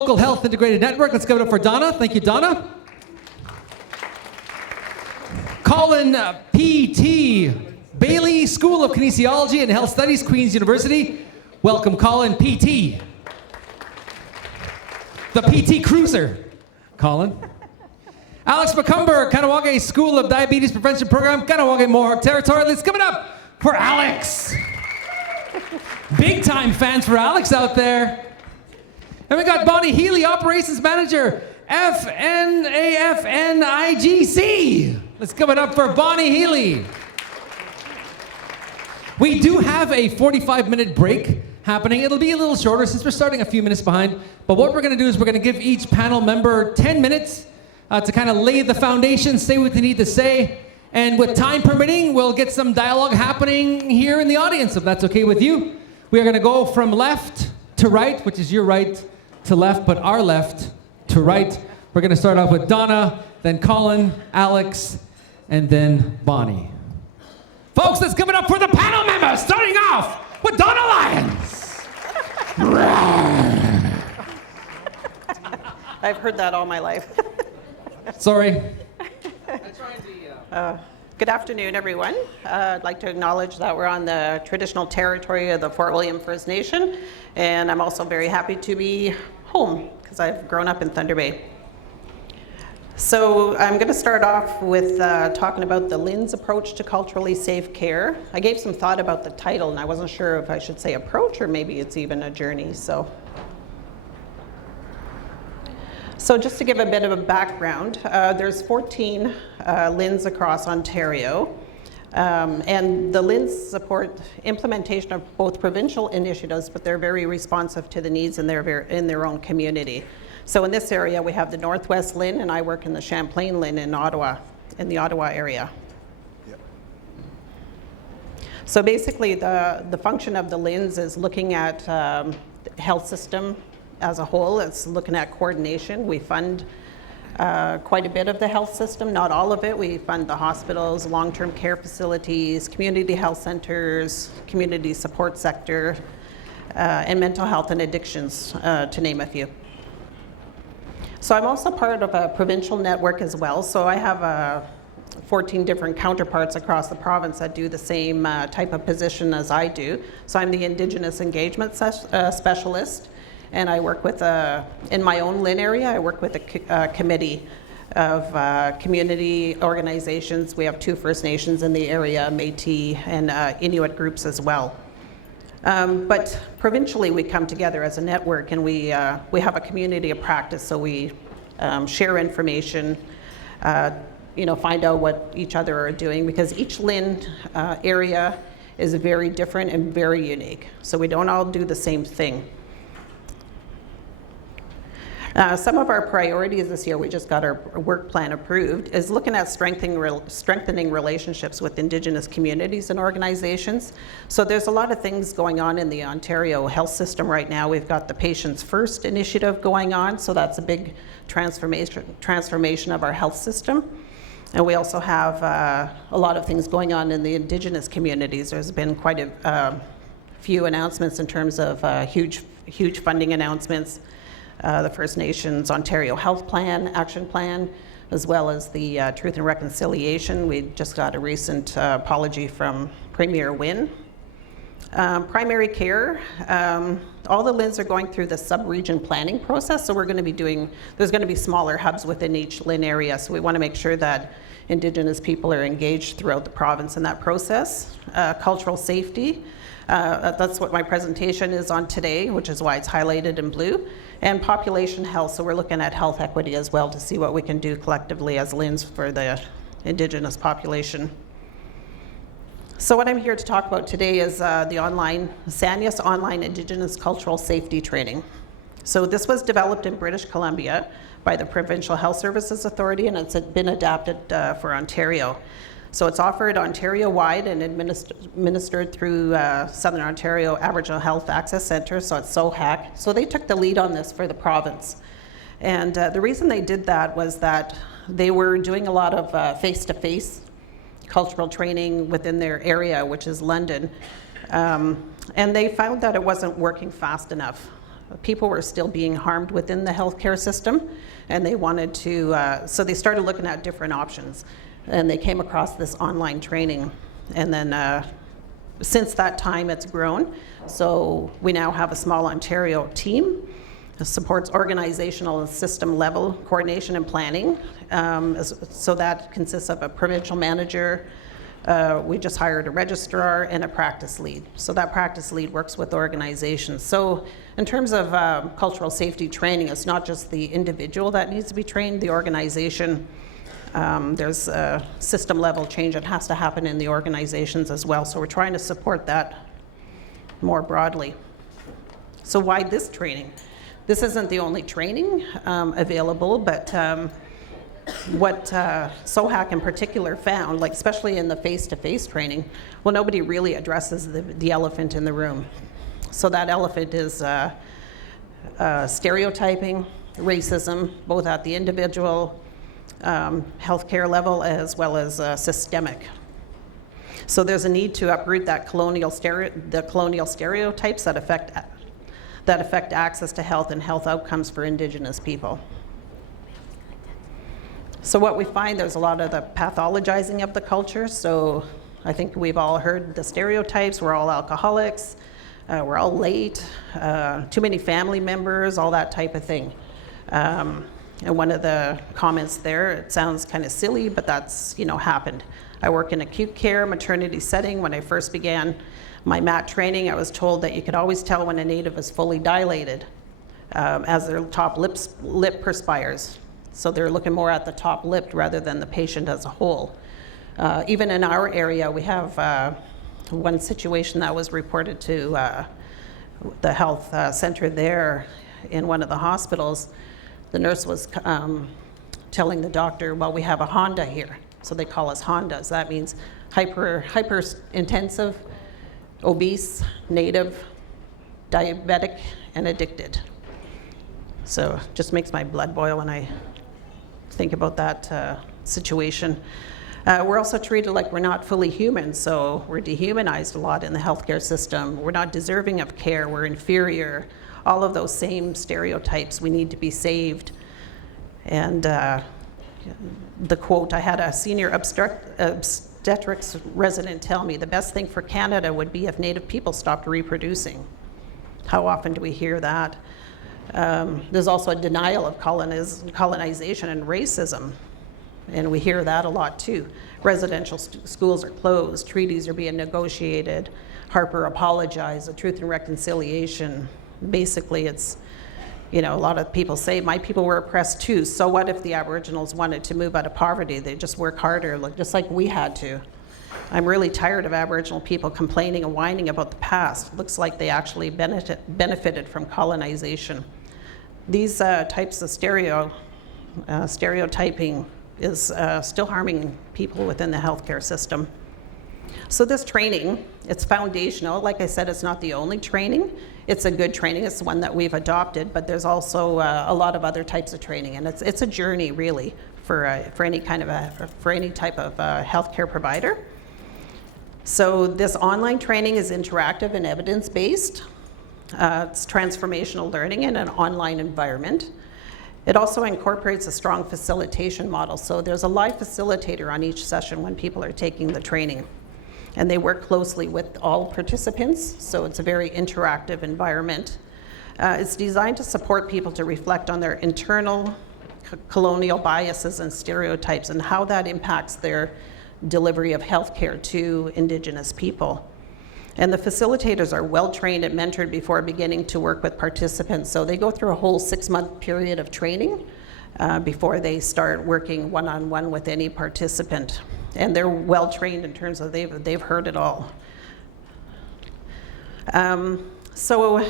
Local Health Integrated Network. Let's give it up for Donna. Thank you, Donna. Colin, PT, Baillie School of Kinesiology and Health Studies, Queen's University. Welcome, Colin, PT. The PT Cruiser, Colin. Alex McComber, Kahnawake School of Diabetes Prevention Program, Kahnawake, Mohawk Territory. Let's give it up for Alex. Big time fans for Alex out there. And we got Bonnie Healy, Operations Manager, AFNIGC. Let's give it up for Bonnie Healy. We do have a 45-minute break happening. It'll be a little shorter since we're starting a few minutes behind. But what we're going to do is we're going to give each panel member 10 minutes to kind of lay the foundation, say what they need to say. And with time permitting, we'll get some dialogue happening here in the audience, if that's okay with you. We are going to go from left to right, which is your right to left, but our left to right. We're going to start off with Donna, then Colin, Alex, and then Bonnie. Folks, let's give it up for the panel members, starting off with Donna Lyons. I've heard that all my life. Sorry. Good afternoon, everyone. I'd like to acknowledge that we're on the traditional territory of the Fort William First Nation, and I'm also very happy to be home because I've grown up in Thunder Bay. So I'm going to start off with talking about the LINS approach to culturally safe care. I gave some thought about the title, and I wasn't sure if I should say approach or maybe it's even a journey. So just to give a bit of a background, there's 14 LINS across Ontario, and the LINS support implementation of both provincial initiatives, but they're very responsive to the needs in their own community. So in this area, we have the Northwest LIN, and I work in the Champlain LIN in Ottawa, in the Ottawa area. Yep. So basically, the function of the LINS is looking at the health system as a whole. It's looking at coordination. We fund quite a bit of the health system, not all of it. We fund the hospitals, long-term care facilities, community health centers, community support sector, and mental health and addictions, to name a few. So I'm also part of a provincial network as well. So I have 14 different counterparts across the province that do the same type of position as I do. So I'm the Indigenous engagement specialist. And I work with, in my own LIN area, I work with a committee of community organizations. We have 2 First Nations in the area, Métis and Inuit groups as well. But provincially, we come together as a network, and we have a community of practice, so we share information, find out what each other are doing, because each LIN area is very different and very unique. So we don't all do the same thing. Some of our priorities this year, we just got our work plan approved, is looking at strengthening relationships with Indigenous communities and organizations. So there's a lot of things going on in the Ontario health system right now. We've got the Patients First initiative going on, so that's a big transformation of our health system. And we also have a lot of things going on in the Indigenous communities. There's been quite a few announcements in terms of huge funding announcements. The First Nations Ontario Health Plan, Action Plan, as well as the Truth and Reconciliation. We just got a recent apology from Premier Wynne. Primary care, all the LINs are going through the sub-region planning process, so there's going to be smaller hubs within each LIN area, so we want to make sure that Indigenous people are engaged throughout the province in that process. Cultural safety, that's what my presentation is on today, which is why it's highlighted in blue. And population health, so we're looking at health equity as well to see what we can do collectively as LINs for the Indigenous population. So what I'm here to talk about today is the SANIAS online Indigenous Cultural Safety Training. So this was developed in British Columbia by the Provincial Health Services Authority, and it's been adapted for Ontario. So it's offered Ontario-wide and administered through Southern Ontario Aboriginal Health Access Centre, so it's SOHAC. So they took the lead on this for the province. And the reason they did that was that they were doing a lot of face-to-face cultural training within their area, which is London. And they found that it wasn't working fast enough. people were still being harmed within the healthcare system, and they wanted to, so they started looking at different options, and they came across this online training. And then since that time, it's grown. So we now have a small Ontario team that supports organizational and system level coordination and planning. So that consists of a provincial manager. We just hired a registrar and a practice lead. So that practice lead works with organizations. So in terms of cultural safety training, it's not just the individual that needs to be trained, the organization. There's a system level change that has to happen in the organizations as well. So we're trying to support that more broadly. So why this training? This isn't the only training available, but what SOHAC in particular found, like especially in the face-to-face training, well, nobody really addresses the elephant in the room. So that elephant is stereotyping, racism, both at the individual healthcare level as well as systemic. So there's a need to uproot that colonial stereotypes that affect access to health and health outcomes for Indigenous people. So what we find, there's a lot of the pathologizing of the culture. So I think we've all heard the stereotypes. We're all alcoholics, we're all late, too many family members, all that type of thing. And one of the comments there, it sounds kind of silly, but that's, happened. I work in acute care, maternity setting. When I first began my MAT training, I was told that you could always tell when a Native is fully dilated as their top lip perspires. So they're looking more at the top lip rather than the patient as a whole. Even in our area, we have one situation that was reported to the health center there in one of the hospitals. The nurse was telling the doctor, well, we have a Honda here. So they call us Hondas. That means hyper intensive, obese, Native, diabetic, and addicted. So it just makes my blood boil when I think about that situation. We're also treated like we're not fully human, so we're dehumanized a lot in the healthcare system. We're not deserving of care, we're inferior. All of those same stereotypes, we need to be saved. And the quote, I had a senior obstetrics resident tell me, the best thing for Canada would be if Native people stopped reproducing. How often do we hear that? There's also a denial of colonization and racism, and we hear that a lot too. Residential schools are closed, treaties are being negotiated, Harper apologized, the Truth and Reconciliation. Basically, it's, a lot of people say, my people were oppressed too, so what if the Aboriginals wanted to move out of poverty? They just work harder, just like we had to. I'm really tired of Aboriginal people complaining and whining about the past. Looks like they actually benefited from colonization. These types of stereotyping is still harming people within the healthcare system. So this training, it's foundational. Like I said, it's not the only training. It's a good training. It's the one that we've adopted, but there's also a lot of other types of training, and it's a journey really for any type of healthcare provider. So this online training is interactive and evidence-based. It's transformational learning in an online environment. It also incorporates a strong facilitation model. So there's a live facilitator on each session when people are taking the training. And they work closely with all participants, so it's a very interactive environment. It's designed to support people to reflect on their internal colonial biases and stereotypes and how that impacts their delivery of healthcare to Indigenous people. And the facilitators are well trained and mentored before beginning to work with participants. So they go through a whole 6-month period of training before they start working one-on-one with any participant. And they're well trained in terms of they've heard it all. So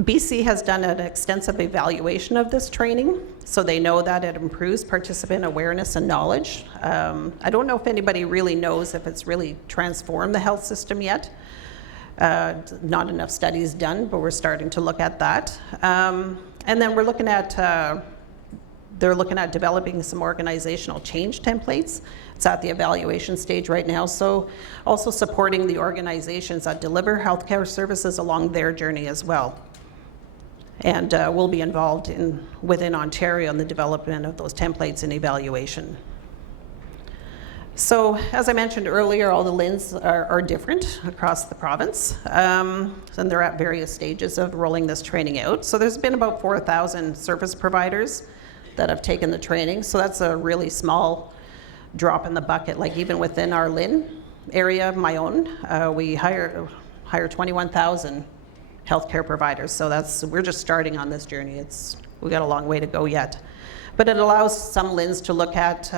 BC has done an extensive evaluation of this training, so they know that it improves participant awareness and knowledge. I don't know if anybody really knows if it's really transformed the health system yet. Not enough studies done, but we're starting to look at that. And then we're looking at They're looking at developing some organizational change templates. It's at the evaluation stage right now. So also supporting the organizations that deliver healthcare services along their journey as well. And we'll be involved within Ontario in the development of those templates and evaluation. So as I mentioned earlier, all the LHINs are different across the province, and they're at various stages of rolling this training out. So there's been about 4,000 service providers that have taken the training. So that's a really small drop in the bucket. Like even within our LHIN area, my own, we hire 21,000 healthcare providers. So we're just starting on this journey. We got a long way to go yet. But it allows some LHINs to look at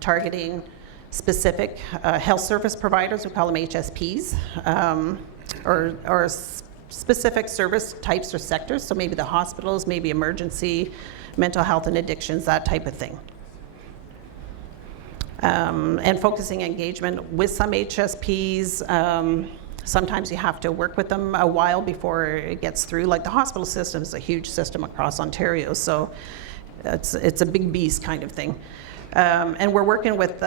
targeting specific health service providers, we call them HSPs, or specific service types or sectors. So maybe the hospitals, maybe emergency, mental health and addictions, that type of thing. And focusing engagement with some HSPs. Sometimes you have to work with them a while before it gets through. Like the hospital system is a huge system across Ontario, so it's a big beast kind of thing. And we're working with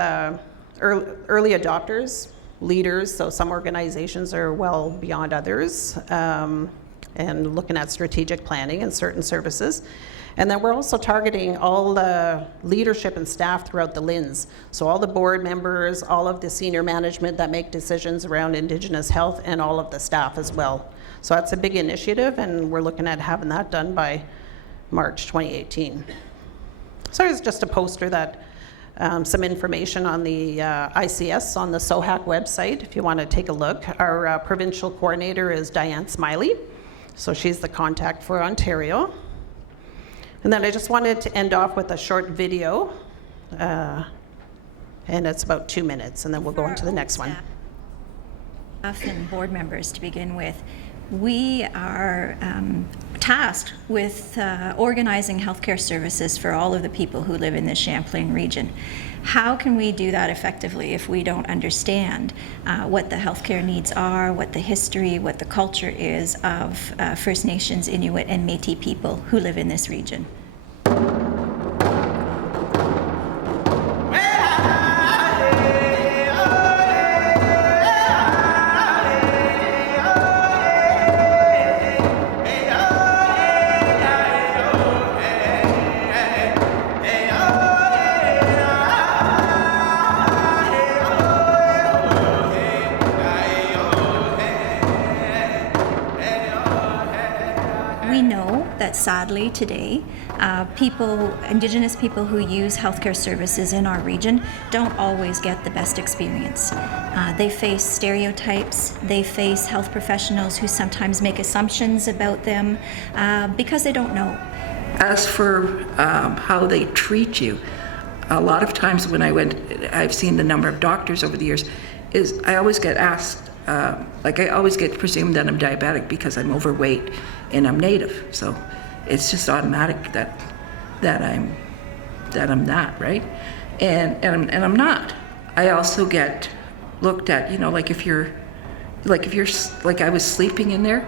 early adopters, leaders, so some organizations are well beyond others, and looking at strategic planning in certain services. And then we're also targeting all the leadership and staff throughout the LHINs. So all the board members, all of the senior management that make decisions around Indigenous health, and all of the staff as well. So that's a big initiative, and we're looking at having that done by March 2018. So it's just a poster that some information on the ICS on the SOHAC website if you want to take a look. Our provincial coordinator is Diane Smiley, so she's the contact for Ontario. And then I just wanted to end off with a short video, and it's about 2 minutes, and then we'll go into the next one. Staff and board members to begin with. We are tasked with organizing healthcare services for all of the people who live in the Champlain region. How can we do that effectively if we don't understand what the healthcare needs are, what the history, what the culture is of First Nations, Inuit, and Métis people who live in this region? Sadly, today, Indigenous people who use healthcare services in our region don't always get the best experience. They face stereotypes, they face health professionals who sometimes make assumptions about them because they don't know. As for how they treat you, a lot of times when I've seen the number of doctors over the years, I always get asked, I always get presumed that I'm diabetic because I'm overweight and I'm Native. So it's just automatic that I'm that, right? And I'm not. I also get looked at, like if you're like I was sleeping in there,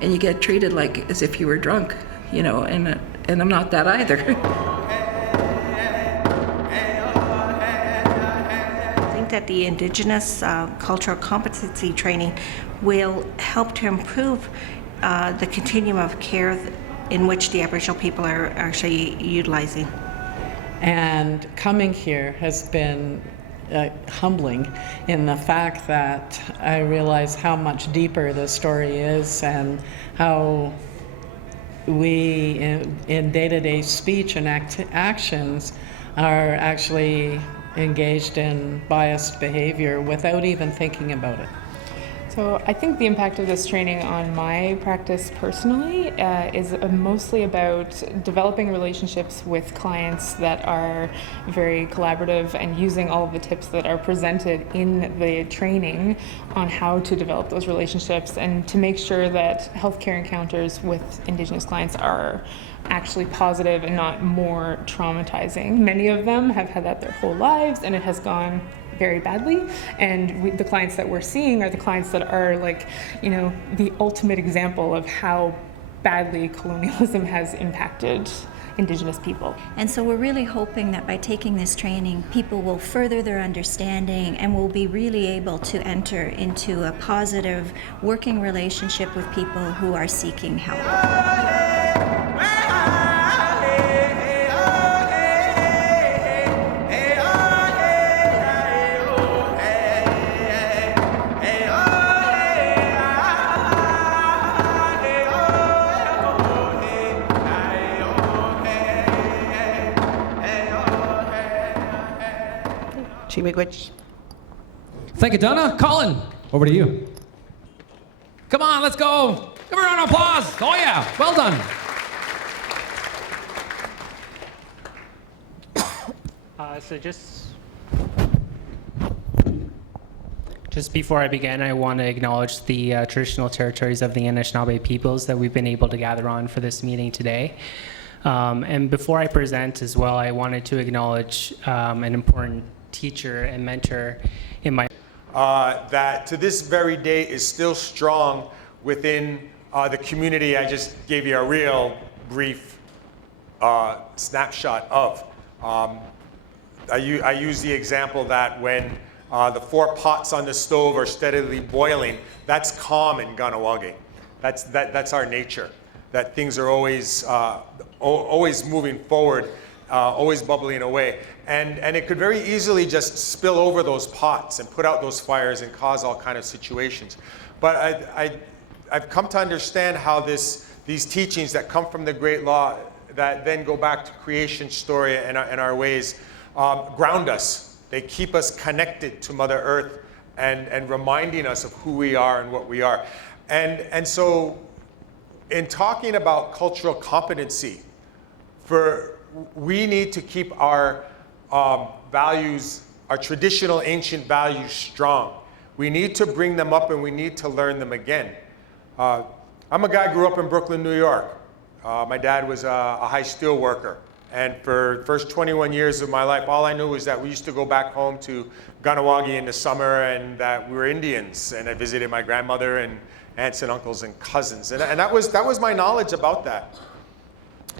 and you get treated like as if you were drunk, and I'm not that either. I think that the Indigenous cultural competency training will help to improve the continuum of care in which the Aboriginal people are actually utilizing. And coming here has been humbling in the fact that I realize how much deeper the story is and how we in day-to-day speech and actions are actually engaged in biased behavior without even thinking about it. So I think the impact of this training on my practice personally is mostly about developing relationships with clients that are very collaborative and using all of the tips that are presented in the training on how to develop those relationships and to make sure that healthcare encounters with Indigenous clients are actually positive and not more traumatizing. Many of them have had that their whole lives and it has gone very badly, and the clients that we're seeing are the clients that are the ultimate example of how badly colonialism has impacted Indigenous people. And so we're really hoping that by taking this training, people will further their understanding and will be really able to enter into a positive working relationship with people who are seeking help. Thank you, Donna. Colin, over to you. Come on, let's go. Give a round of applause. Oh yeah, well done. So just before I begin, I want to acknowledge the traditional territories of the Anishinaabe peoples that we've been able to gather on for this meeting today. And before I present as well, I wanted to acknowledge an important teacher and mentor in my that to this very day is still strong within the community I just gave you a real brief snapshot of. I use the example that when the 4 pots on the stove are steadily boiling, that's calm in Kahnawake. That's our nature, that things are always moving forward, always bubbling away. And it could very easily just spill over those pots and put out those fires and cause all kind of situations. But I've come to understand how these teachings that come from the Great Law that then go back to creation story and our ways ground us. They keep us connected to Mother Earth and reminding us of who we are and what we are. And so in talking about cultural competency, we need to keep our values, our traditional ancient values strong. We need to bring them up and we need to learn them again. I'm a guy who grew up in Brooklyn, New York. My dad was a high steel worker. And for the first 21 years of my life, all I knew was that we used to go back home to Kahnawake in the summer and that we were Indians. And I visited my grandmother and aunts and uncles and cousins. And that was my knowledge about that.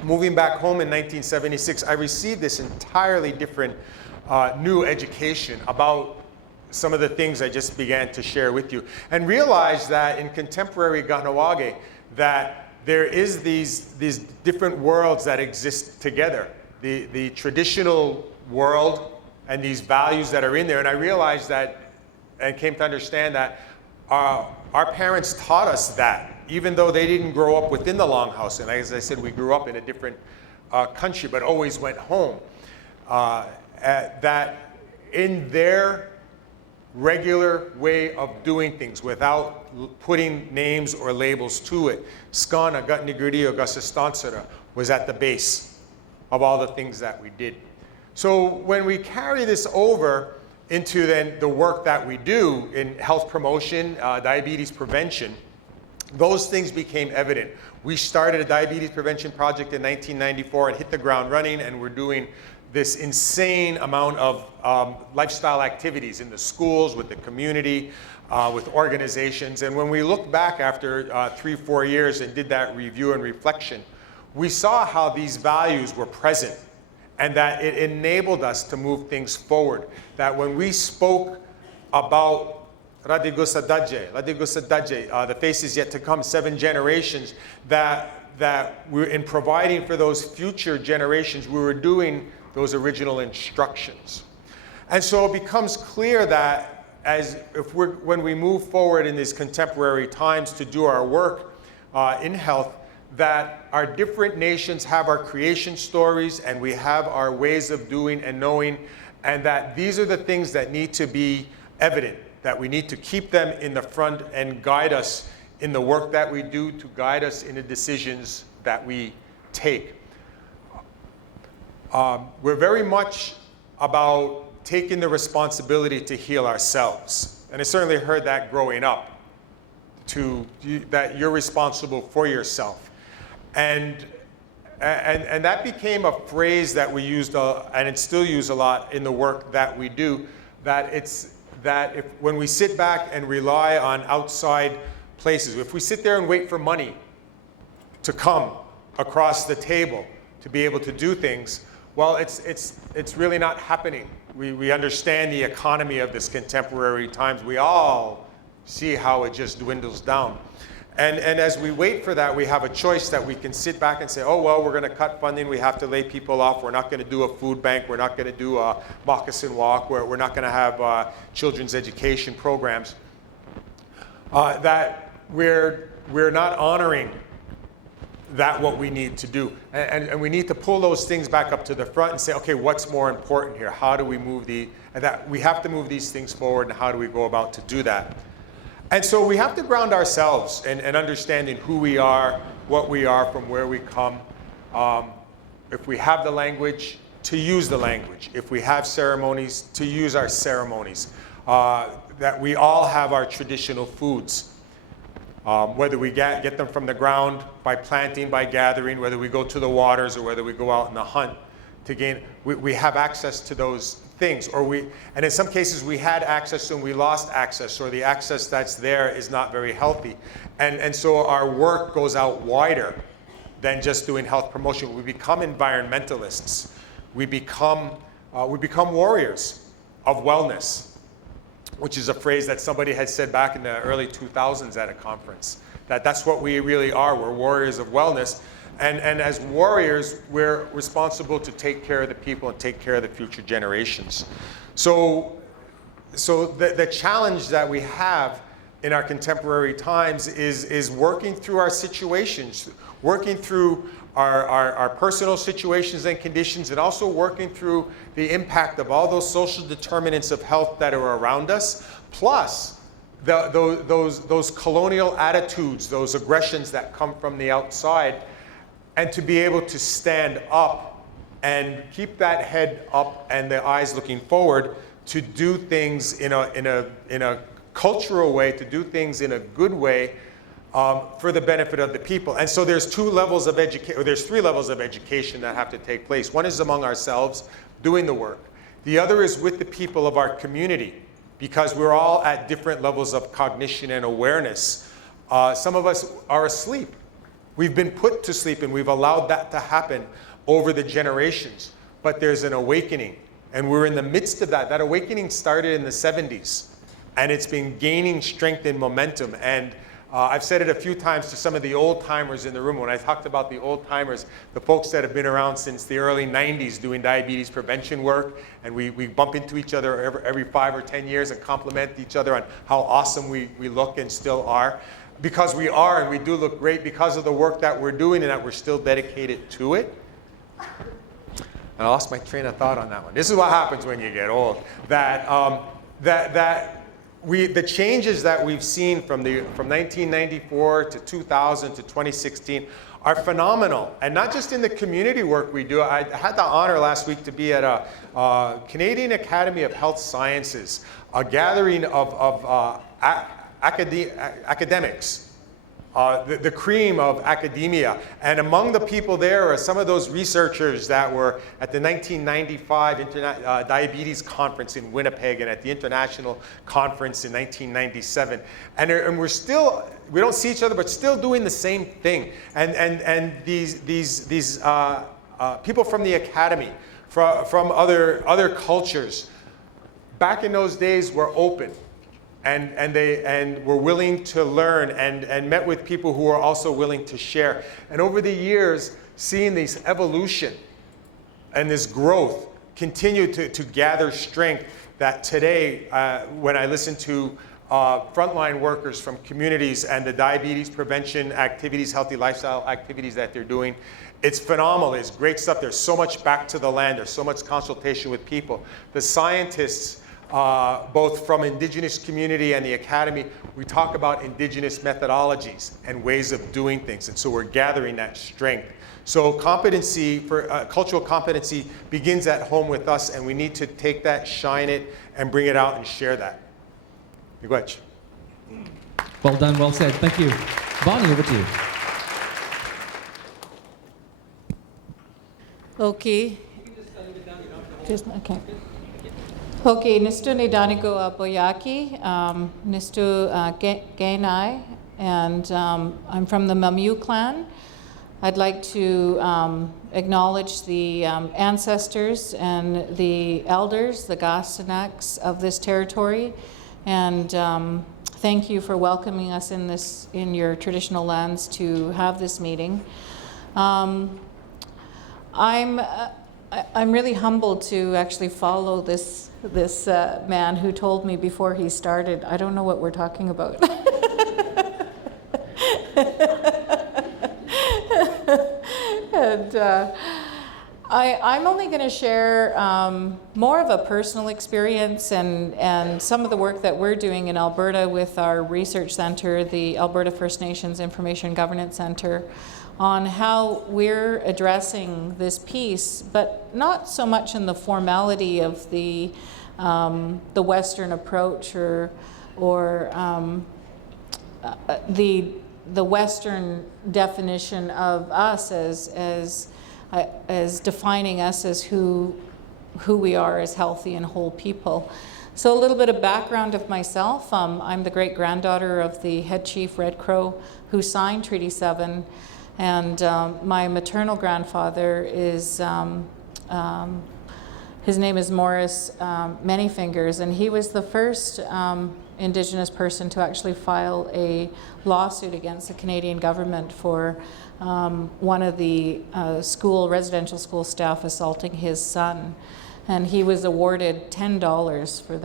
Moving back home in 1976, I received this entirely different new education about some of the things I just began to share with you, and realized that in contemporary Kahnawake, that there is these different worlds that exist together. The traditional world and these values that are in there. And I realized that, and came to understand that our parents taught us that, even though they didn't grow up within the Longhouse. And as I said, we grew up in a different country, but always went home. That in their regular way of doing things without putting names or labels to it, Skana, Gutniguridio, Gasastansara was at the base of all the things that we did. So when we carry this over into then the work that we do in health promotion, diabetes prevention, those things became evident. We started a diabetes prevention project in 1994 and hit the ground running, and we're doing this insane amount of lifestyle activities in the schools, with the community, with organizations. And when we looked back after 3-4 years and did that review and reflection, we saw how these values were present and that it enabled us to move things forward. That when we spoke about Radigusadadje, the faces yet to come, 7 generations, that we're in providing for those future generations, we were doing those original instructions. And so it becomes clear that when we move forward in these contemporary times to do our work in health, that our different nations have our creation stories and we have our ways of doing and knowing, and that these are the things that need to be evident, that we need to keep them in the front and guide us in the work that we do, to guide us in the decisions that we take. We're very much about taking the responsibility to heal ourselves. And I certainly heard that growing up, that you're responsible for yourself. And that became a phrase that we used, and it's still used a lot in the work that we do, that when we sit back and rely on outside places, if we sit there and wait for money to come across the table, to be able to do things. Well, it's really not happening. We understand the economy of this contemporary times. We all see how it just dwindles down. And as we wait for that, we have a choice that we can sit back and say, oh, well, we're going to cut funding. We have to lay people off. We're not going to do a food bank. We're not going to do a moccasin walk. We're not going to have children's education programs. That we're not honoring that what we need to do. And we need to pull those things back up to the front and say, okay, what's more important here? How do we move that we have to move these things forward, and how do we go about to do that? And so we have to ground ourselves in understanding who we are, what we are, from where we come. If we have the language, to use the language. If we have ceremonies, to use our ceremonies. That we all have our traditional foods. Whether we get them from the ground, by planting, by gathering, whether we go to the waters, or whether we go out on the hunt to gain, we have access to those things, and in some cases we had access and we lost access, or the access that's there is not very healthy. And so our work goes out wider than just doing health promotion. We become environmentalists. We become warriors of wellness, which is a phrase that somebody had said back in the early 2000s at a conference. That's what we really are. We're warriors of wellness. And as warriors, we're responsible to take care of the people and take care of the future generations. So the challenge that we have in our contemporary times is working through our situations, working through our personal situations and conditions, and also working through the impact of all those social determinants of health that are around us, plus those colonial attitudes, those aggressions that come from the outside, and to be able to stand up and keep that head up and the eyes looking forward, to do things in a cultural way, to do things in a good way, for the benefit of the people. And so there's three levels of education that have to take place. One is among ourselves, doing the work. The other is with the people of our community, because we're all at different levels of cognition and awareness. Some of us are asleep. We've been put to sleep, and we've allowed that to happen over the generations. But there's an awakening, and we're in the midst of that. That awakening started in the 70s, and it's been gaining strength and momentum. And I've said it a few times to some of the old timers in the room. When I talked about the old timers, the folks that have been around since the early 90s doing diabetes prevention work, and we bump into each other every 5 or 10 years and compliment each other on how awesome we look and still are. Because we are, and we do look great because of the work that we're doing and that we're still dedicated to it. And I lost my train of thought on that one. This is what happens when you get old. The changes that we've seen from 1994 to 2000 to 2016 are phenomenal, and not just in the community work we do. I had the honor last week to be at a Canadian Academy of Health Sciences, a gathering of academics, the cream of academia. And among the people there are some of those researchers that were at the 1995 Diabetes Conference in Winnipeg, and at the International Conference in 1997. And we're still, we don't see each other, but still doing the same thing. And these people from the academy, from other cultures, back in those days were open. And were willing to learn, and met with people who were also willing to share. And over the years, seeing this evolution and this growth continue to gather strength, that today, when I listen to frontline workers from communities and the diabetes prevention activities, healthy lifestyle activities that they're doing, it's phenomenal. It's great stuff. There's so much back to the land. There's so much consultation with people. The scientists, both from Indigenous community and the Academy, we talk about Indigenous methodologies and ways of doing things. And so we're gathering that strength. So competency, cultural competency, begins at home with us, and we need to take that, shine it, and bring it out and share that. Miigwech. Well done, well said. Thank you. Bonnie, over to you. Okay. Okay. Okay, Nistu Nidaniko Boyaki, Nistu Gainai, and I'm from the Mamu clan. I'd like to acknowledge the ancestors and the elders, the Kahnawake of this territory, and thank you for welcoming us in your traditional lands to have this meeting. I'm really humbled to actually follow this man who told me before he started, I don't know what we're talking about. And I'm only going to share more of a personal experience and some of the work that we're doing in Alberta with our research center, the Alberta First Nations Information Governance Center, on how we're addressing this piece, but not so much in the formality of the Western approach or the Western definition of us as defining us as who we are as healthy and whole people. So a little bit of background of myself. I'm the great granddaughter of the head chief Red Crow who signed Treaty 7, and my maternal grandfather is his name is Morris Manyfingers, and he was the first Indigenous person to actually file a lawsuit against the Canadian government for one of the residential school staff assaulting his son. And he was awarded $10 for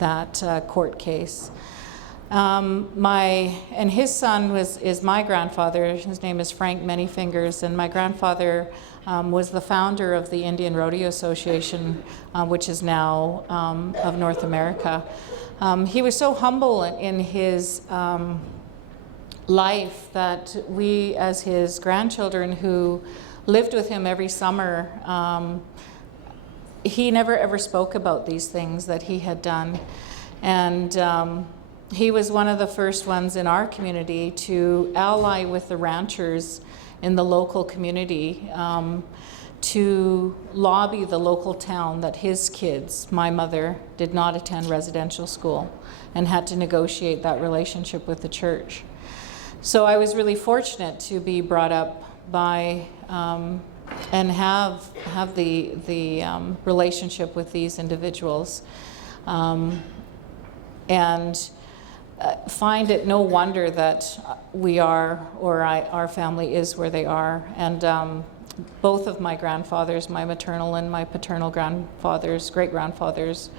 that court case. And his son is my grandfather. His name is Frank Manyfingers, and my grandfather was the founder of the Indian Rodeo Association, which is now of North America. He was so humble in his life that we, as his grandchildren who lived with him every summer, he never ever spoke about these things that he had done. And he was one of the first ones in our community to ally with the ranchers in the local community to lobby the local town that his kids, my mother, did not attend residential school and had to negotiate that relationship with the church. So I was really fortunate to be brought up by and have the relationship with these individuals, and find it no wonder that we are, or our family is where they are. And both of my grandfathers, my maternal and my paternal grandfathers, great-grandfathers,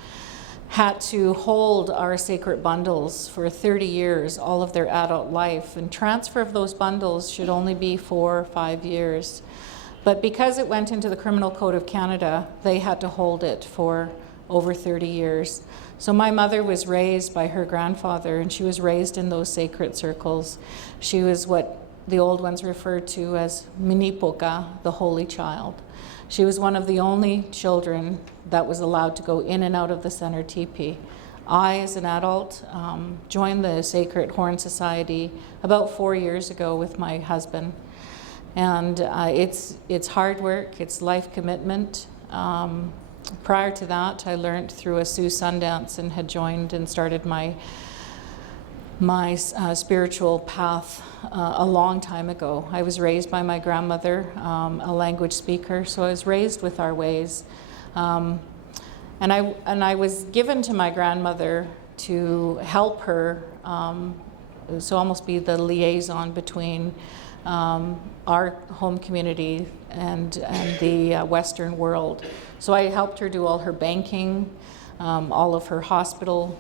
had to hold our sacred bundles for 30 years, all of their adult life. And transfer of those bundles should only be 4 or 5 years. But because it went into the Criminal Code of Canada, they had to hold it for over 30 years. So my mother was raised by her grandfather, and she was raised in those sacred circles. She was what the old ones referred to as Minipoka, the holy child. She was one of the only children that was allowed to go in and out of the center teepee. I, as an adult, joined the Sacred Horn Society about 4 years ago with my husband. And it's hard work, it's life commitment. Prior to that, I learned through a Sioux Sundance and had joined and started my spiritual path a long time ago. I was raised by my grandmother, a language speaker, so I was raised with our ways. And I was given to my grandmother to help her, so almost be the liaison between our home community and the Western world. So I helped her do all her banking, all of her hospital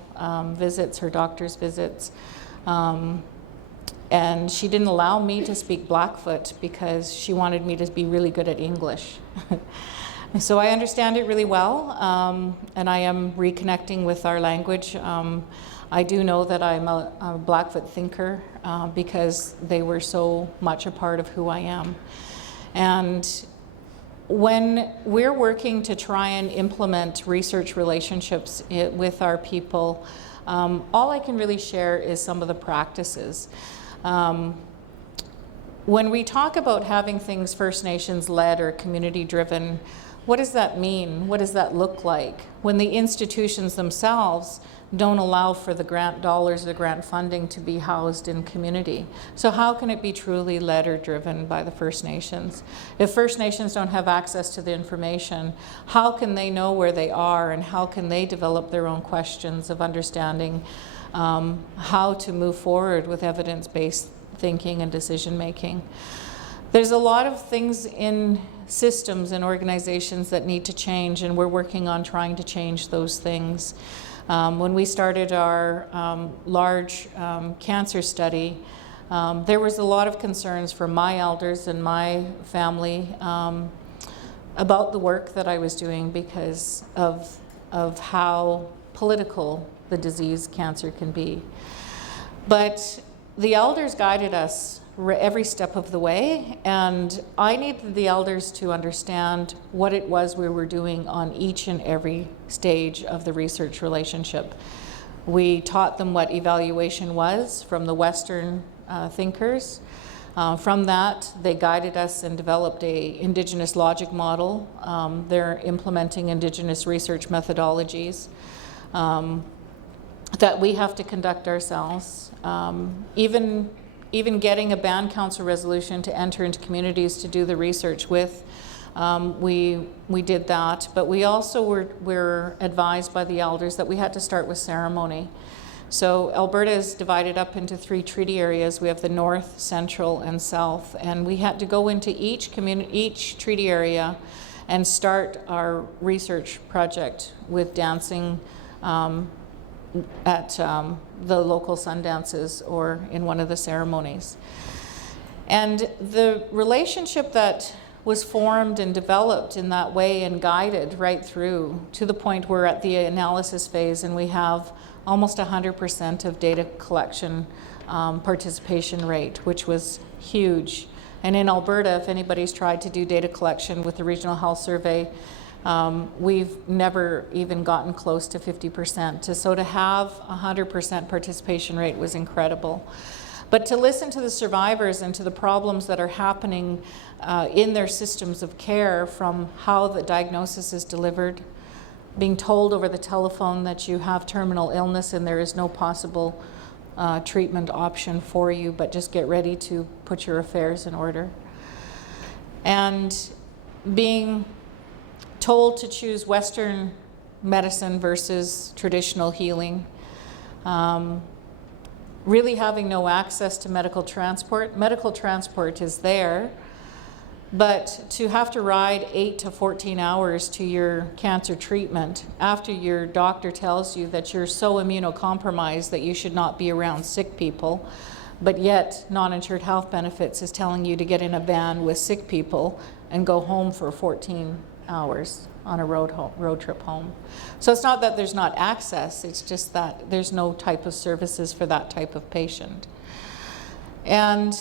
visits, her doctor's visits. And she didn't allow me to speak Blackfoot because she wanted me to be really good at English. So I understand it really well, and I am reconnecting with our language. I do know that I'm a Blackfoot thinker because they were so much a part of who I am. And when we're working to try and implement research relationships with our people, all I can really share is some of the practices. When we talk about having things First Nations led or community driven, what does that mean? What does that look like? When the institutions themselves don't allow for the grant dollars, the grant funding to be housed in community. So how can it be truly led or driven by the First Nations? If First Nations don't have access to the information, how can they know where they are, and how can they develop their own questions of understanding how to move forward with evidence-based thinking and decision making? There's a lot of things in systems and organizations that need to change, and we're working on trying to change those things. When we started our large cancer study, there was a lot of concerns from my elders and my family about the work that I was doing because of how political the disease cancer can be. But the elders guided us every step of the way, and I needed the elders to understand what it was we were doing on each and every stage of the research relationship. We taught them what evaluation was from the Western thinkers. From that, they guided us and developed a Indigenous logic model. They're implementing Indigenous research methodologies that we have to conduct ourselves. Even getting a band council resolution to enter into communities to do the research with, we did that. But we also were advised by the elders that we had to start with ceremony. So Alberta is divided up into 3 treaty areas. We have the north, central, and south, and we had to go into each treaty area and start our research project with dancing at the local sun dances or in one of the ceremonies. And the relationship that was formed and developed in that way and guided right through to the point we're at the analysis phase, and we have almost 100% of data collection participation rate, which was huge. And in Alberta, if anybody's tried to do data collection with the Regional Health Survey, we've never even gotten close to 50%. So to have 100% participation rate was incredible. But to listen to the survivors and to the problems that are happening in their systems of care, from how the diagnosis is delivered, being told over the telephone that you have terminal illness and there is no possible treatment option for you, but just get ready to put your affairs in order. And being told to choose Western medicine versus traditional healing, really having no access to medical transport. Medical transport is there, but to have to ride 8 to 14 hours to your cancer treatment after your doctor tells you that you're so immunocompromised that you should not be around sick people, but yet non-insured health benefits is telling you to get in a van with sick people and go home for 14 hours on a road trip home. So it's not that there's not access, it's just that there's no type of services for that type of patient. And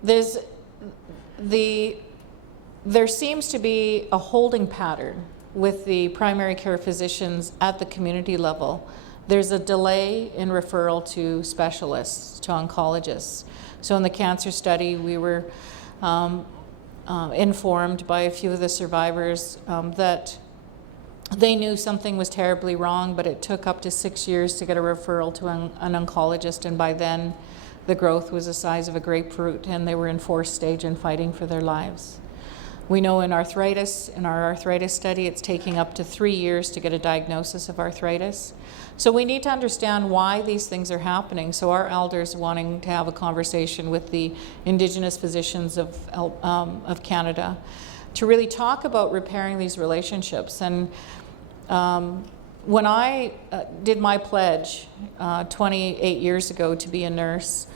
there seems to be a holding pattern with the primary care physicians at the community level. There's a delay in referral to specialists, to oncologists. So in the cancer study, we were informed by a few of the survivors that they knew something was terribly wrong, but it took up to 6 years to get a referral to an oncologist, and by then the growth was the size of a grapefruit and they were in 4th stage and fighting for their lives. We know in our arthritis study, it's taking up to 3 years to get a diagnosis of arthritis. So we need to understand why these things are happening. So our elders wanting to have a conversation with the Indigenous physicians of Canada to really talk about repairing these relationships. And when I did my pledge 28 years ago to be a nurse,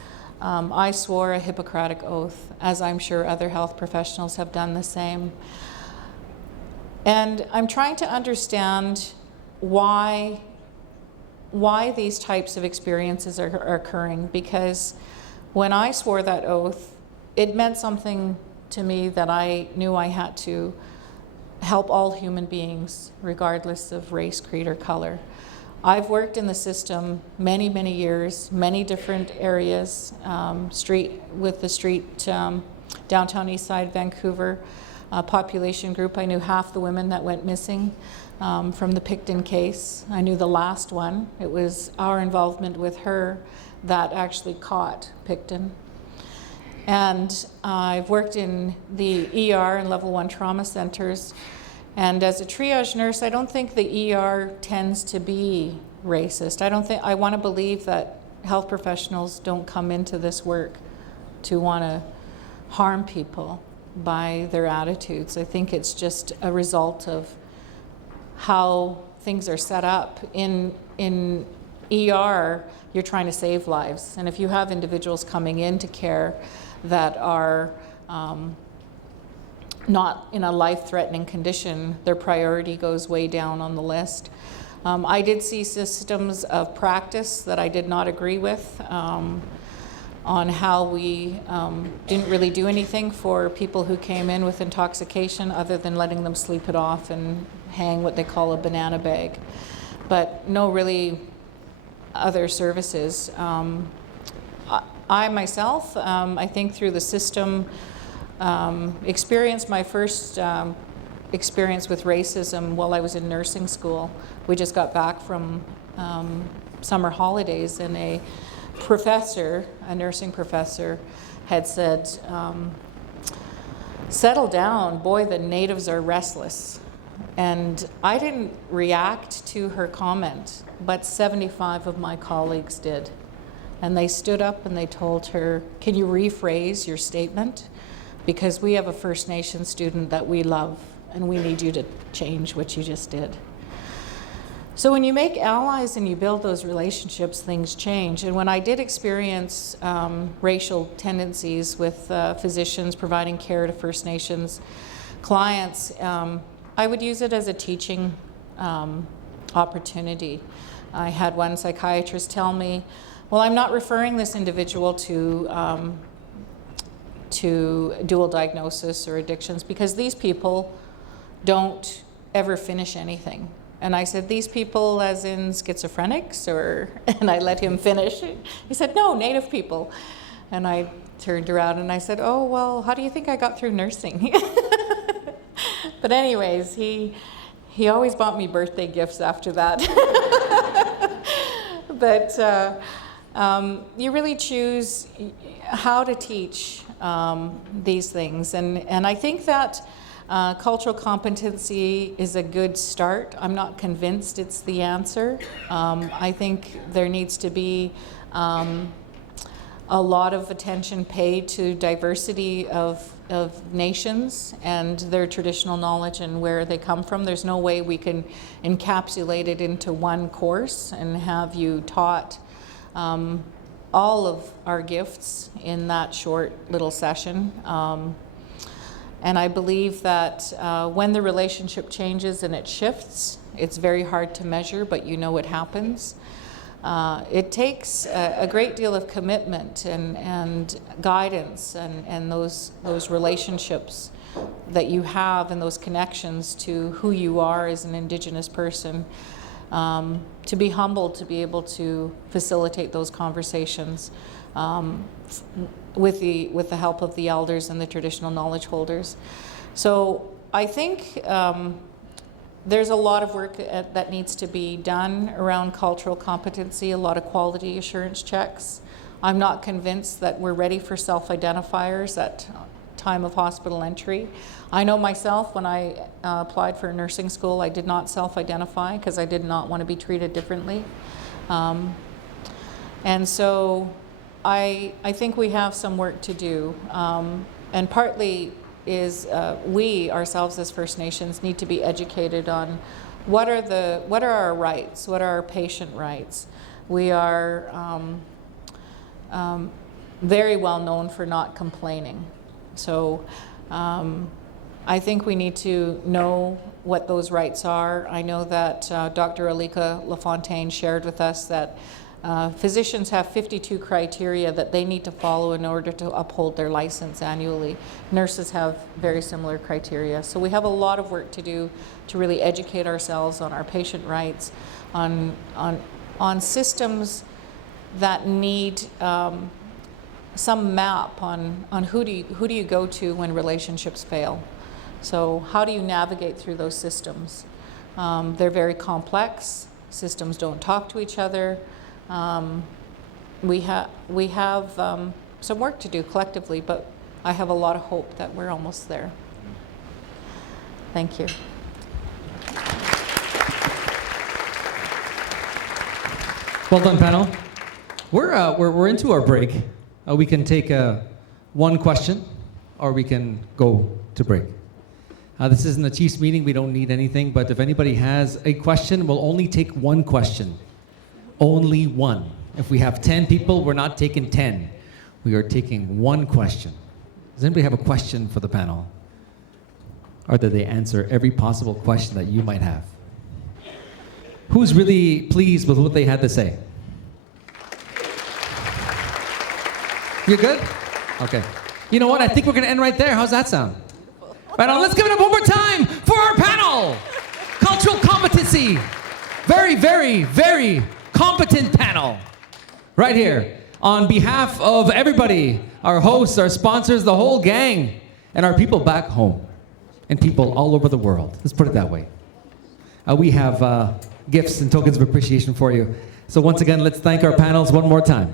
I swore a Hippocratic oath, as I'm sure other health professionals have done the same. And I'm trying to understand why these types of experiences are occurring, because when I swore that oath, it meant something to me that I knew I had to help all human beings, regardless of race, creed, or color. I've worked in the system many, many years, many different areas, downtown East Side, Vancouver, population group. I knew half the women that went missing from the Picton case. I knew the last one. It was our involvement with her that actually caught Picton. And I've worked in the ER and level 1 trauma centers. And as a triage nurse, I don't think the ER tends to be racist. I want to believe that health professionals don't come into this work to want to harm people by their attitudes. I think it's just a result of how things are set up. In ER, you're trying to save lives. And if you have individuals coming into care that are not in a life-threatening condition, their priority goes way down on the list. I did see systems of practice that I did not agree with on how we didn't really do anything for people who came in with intoxication other than letting them sleep it off and hang what they call a banana bag, but no really other services. I myself, I think through the system, experienced my first experience with racism while I was in nursing school. We just got back from summer holidays, and a nursing professor, had said, "Settle down, boy, the natives are restless." And I didn't react to her comment, but 75 of my colleagues did. And they stood up and they told her, "Can you rephrase your statement? Because we have a First Nation student that we love, and we need you to change what you just did." So when you make allies and you build those relationships, things change. And when I did experience racial tendencies with physicians providing care to First Nations clients, I would use it as a teaching opportunity. I had one psychiatrist tell me, "Well, I'm not referring this individual to dual diagnosis or addictions because these people don't ever finish anything." And I said, "These people as in schizophrenics?" And I let him finish. He said, "No, Native people." And I turned around and I said, "Oh, well, how do you think I got through nursing?" But anyways, he always bought me birthday gifts after that. But you really choose how to teach these things. And I think that cultural competency is a good start. I'm not convinced it's the answer. I think there needs to be a lot of attention paid to diversity of nations and their traditional knowledge and where they come from. There's no way we can encapsulate it into one course and have you taught all of our gifts in that short little session. And I believe that when the relationship changes and it shifts, it's very hard to measure, but you know it happens. It takes a great deal of commitment and guidance and those relationships that you have and those connections to who you are as an Indigenous person, to be humbled to be able to facilitate those conversations with the help of the elders and the traditional knowledge holders. So I think there's a lot of work that needs to be done around cultural competency, a lot of quality assurance checks. I'm not convinced that we're ready for self-identifiers at time of hospital entry. I know myself, when I applied for nursing school, I did not self-identify because I did not want to be treated differently. And so I think we have some work to do. And partly is we ourselves as First Nations need to be educated on what are our rights, what are our patient rights. We are very well known for not complaining. So I think we need to know what those rights are. I know that Dr. Alika LaFontaine shared with us that physicians have 52 criteria that they need to follow in order to uphold their license annually. Nurses have very similar criteria. So we have a lot of work to do to really educate ourselves on our patient rights, on systems that need some map on who do you go to when relationships fail. So how do you navigate through those systems? They're very complex. Systems don't talk to each other. We have some work to do collectively, but I have a lot of hope that we're almost there. Thank you. Well done, panel. We're into our break. We can take one question, or we can go to break. This isn't a Chiefs meeting. We don't need anything. But if anybody has a question, we'll only take one question. Only one. If we have 10 people, we're not taking 10. We are taking one question. Does anybody have a question for the panel? Or did they answer every possible question that you might have? Who's really pleased with what they had to say? You good? Okay. You know what? I think we're going to end right there. How's that sound? Right on. Let's give it up one more time for our panel. Cultural competency. Very, very, very competent panel. Right here. On behalf of everybody, our hosts, our sponsors, the whole gang, and our people back home, and people all over the world. Let's put it that way. We have gifts and tokens of appreciation for you. So once again, let's thank our panels one more time.